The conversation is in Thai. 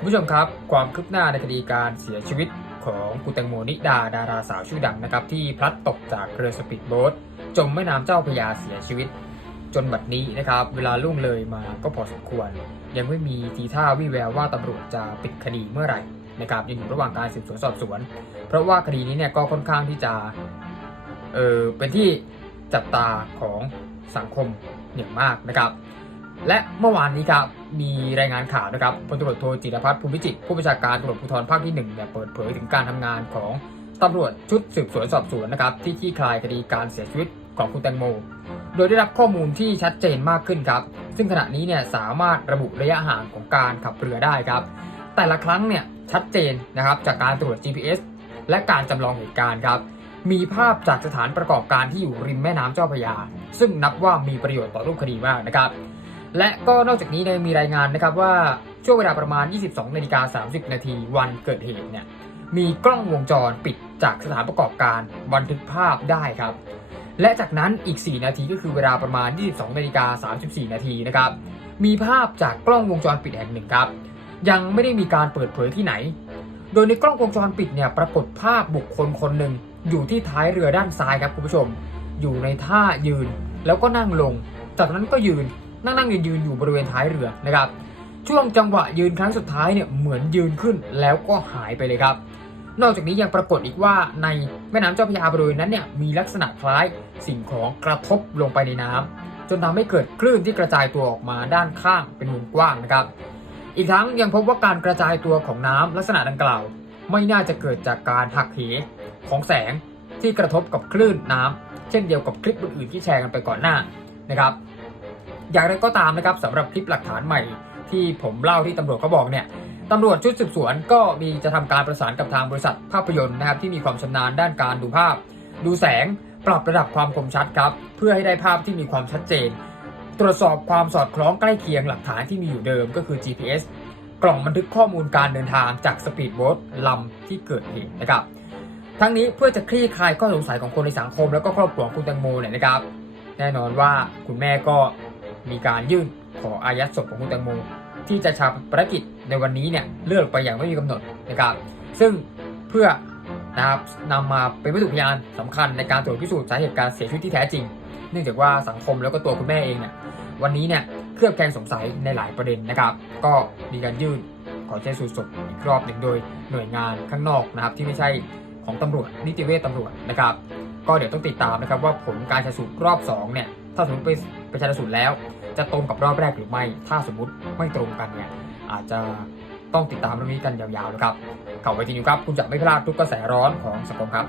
คุณผู้ชมครับความคืบหน้าในคดีการเสียชีวิตของคุณแตงโมนิดาดาราสาวชื่อดังนะครับ ที่พลัดตกจากเรือสปีดโบ๊ทจมแม่น้ำเจ้าพระยาเสียชีวิต จนบัดนี้นะครับ เวลาล่วงเลยมาก็พอสมควร ยังไม่มีทีท่าวี่แววว่าตำรวจจะปิดคดีเมื่อไหร่นะครับยังอยู่ระหว่างการสืบสวนสอบสวน เพราะว่าคดีนี้เนี่ยก็ค่อนข้างที่จะเออเป็นที่จับตาของสังคมอย่างมากนะครับ และเมื่อวานนี้ครับมีรายงานข่าวนะครับพลตำรวจโทจิรพัฒน์ภูมิจิตผู้บัญชาการตำรวจภูธรภาคที่1เนี่ยเปิดเผยถึงการทำงานของตำรวจชุดสืบสวนสอบสวนนะครับที่ขี้คลายคดีการเสียชีวิตของคุณแตงโม โดยได้รับข้อมูลที่ชัดเจนมากขึ้นครับ ซึ่งขณะนี้เนี่ยสามารถระบุระยะห่างของการขับเรือได้ครับ แต่ละครั้งเนี่ยชัดเจนนะครับจากการตรวจ GPS และการจำลองเหตุการณ์ครับมีภาพจากสถานประกอบการที่อยู่ริมแม่น้ำเจ้าพระยา ซึ่งนับว่ามีประโยชน์ต่อรูปคดีมากนะครับ และก็นอกจากนี้เนี่ยมีรายงานนะครับว่าช่วงเวลาประมาณ 22นาฬิกา30 นาทีวันเกิดเหตุเนี่ยมีกล้องวงจรปิดจากสถานประกอบการบันทึกภาพได้ครับ และจากนั้นอีก 4 นาทีก็คือเวลาประมาณ 22นาฬิกา34 นาทีนะครับมีภาพจากกล้องวงจรปิดแห่งหนึ่งครับ ยังไม่ได้มีการเปิดเผยที่ไหน โดยในกล้องวงจรปิดเนี่ยปรากฏภาพบุคคลคนหนึ่งอยู่ที่ท้ายเรือด้านซ้ายครับคุณผู้ชม อยู่ในท่ายืนแล้วก็นั่งลง จากนั้นก็ยืน นั่งนั่งยืนยืนอยู่บริเวณท้ายเรือนะครับ ช่วงจังหวะยืนครั้งสุดท้ายเนี่ยเหมือนยืนขึ้นแล้วก็หายไปเลยครับ นอกจากนี้ยังปรากฏอีกว่าในแม่น้ำเจ้าพระยาบริเวณนั้นเนี่ยมีลักษณะคล้ายสิ่งของกระทบลงไปในน้ำจนทำให้เกิดคลื่นที่กระจายตัวออกมาด้านข้างเป็นวงกว้างนะครับ อีกทั้งยังพบว่าการกระจายตัวของน้ำลักษณะดังกล่าว ไม่น่าจะเกิดจากการหักเหของแสงที่กระทบกับคลื่นน้ำเช่นเดียวกับคลิปอื่นๆที่แชร์กันไปก่อนหน้านะครับ อย่างไรก็ตามนะครับสำหรับคลิปหลักฐานใหม่ที่ผมเล่าที่ตำรวจเขาบอกเนี่ยตำรวจชุดสืบสวนก็มีจะทำการประสานกับทางบริษัทภาพยนตร์นะครับที่มีความชำนาญด้านการดูภาพ ดูแสงปรับระดับความคมชัดครับ เพื่อให้ได้ภาพที่มีความชัดเจน ตรวจสอบความสอดคล้องใกล้เคียงหลักฐานที่มีอยู่เดิมก็คือ GPS กล่องบันทึกข้อมูลการเดินทางจากสปีดโบ๊ทลำที่เกิดเหตุนะครับ ทั้งนี้เพื่อจะคลี่คลายข้อสงสัยของคนในสังคม แล้วก็ครอบครัวคุณแตงโมเนี่ยนะครับ แน่นอนว่าคุณแม่ก็ มีการยื่นขออายัดศพของคุณแตงโมที่จะชาปนกิจในวันนี้เนี่ยเลื่อนไปอย่างไม่มีกำหนดนะครับ ซึ่งเพื่อนะครับนำมาเป็นวัตถุพยานสำคัญในการตรวจพิสูจน์สาเหตุการเสียชีวิตที่แท้จริง เนื่องจากว่าสังคมแล้วก็ตัวคุณแม่เองเนี่ยวันนี้เนี่ยเคลือบแคลงสงสัยในหลายประเด็นนะครับ ก็มีการยื่นขอใช้สูตรศพอีกรอบหนึ่งโดยหน่วยงานข้างนอกนะครับ ที่ไม่ใช่ของตำรวจนิติเวชตำรวจนะครับ ก็เดี๋ยวต้องติดตามนะครับว่าผลการชสูตรรอบ2เนี่ย ถ้าสมมติไปไปชันสูตรแล้ว จะตรงกับรอบแรกหรือไม่ ถ้าสมมติไม่ตรงกันเนี่ยอาจจะต้องติดตามเรื่องนี้กันยาวๆนะครับข่าวไปทีนิวครับ คุณจะไม่พลาดทุกกระแสร้อนของสังคมครับ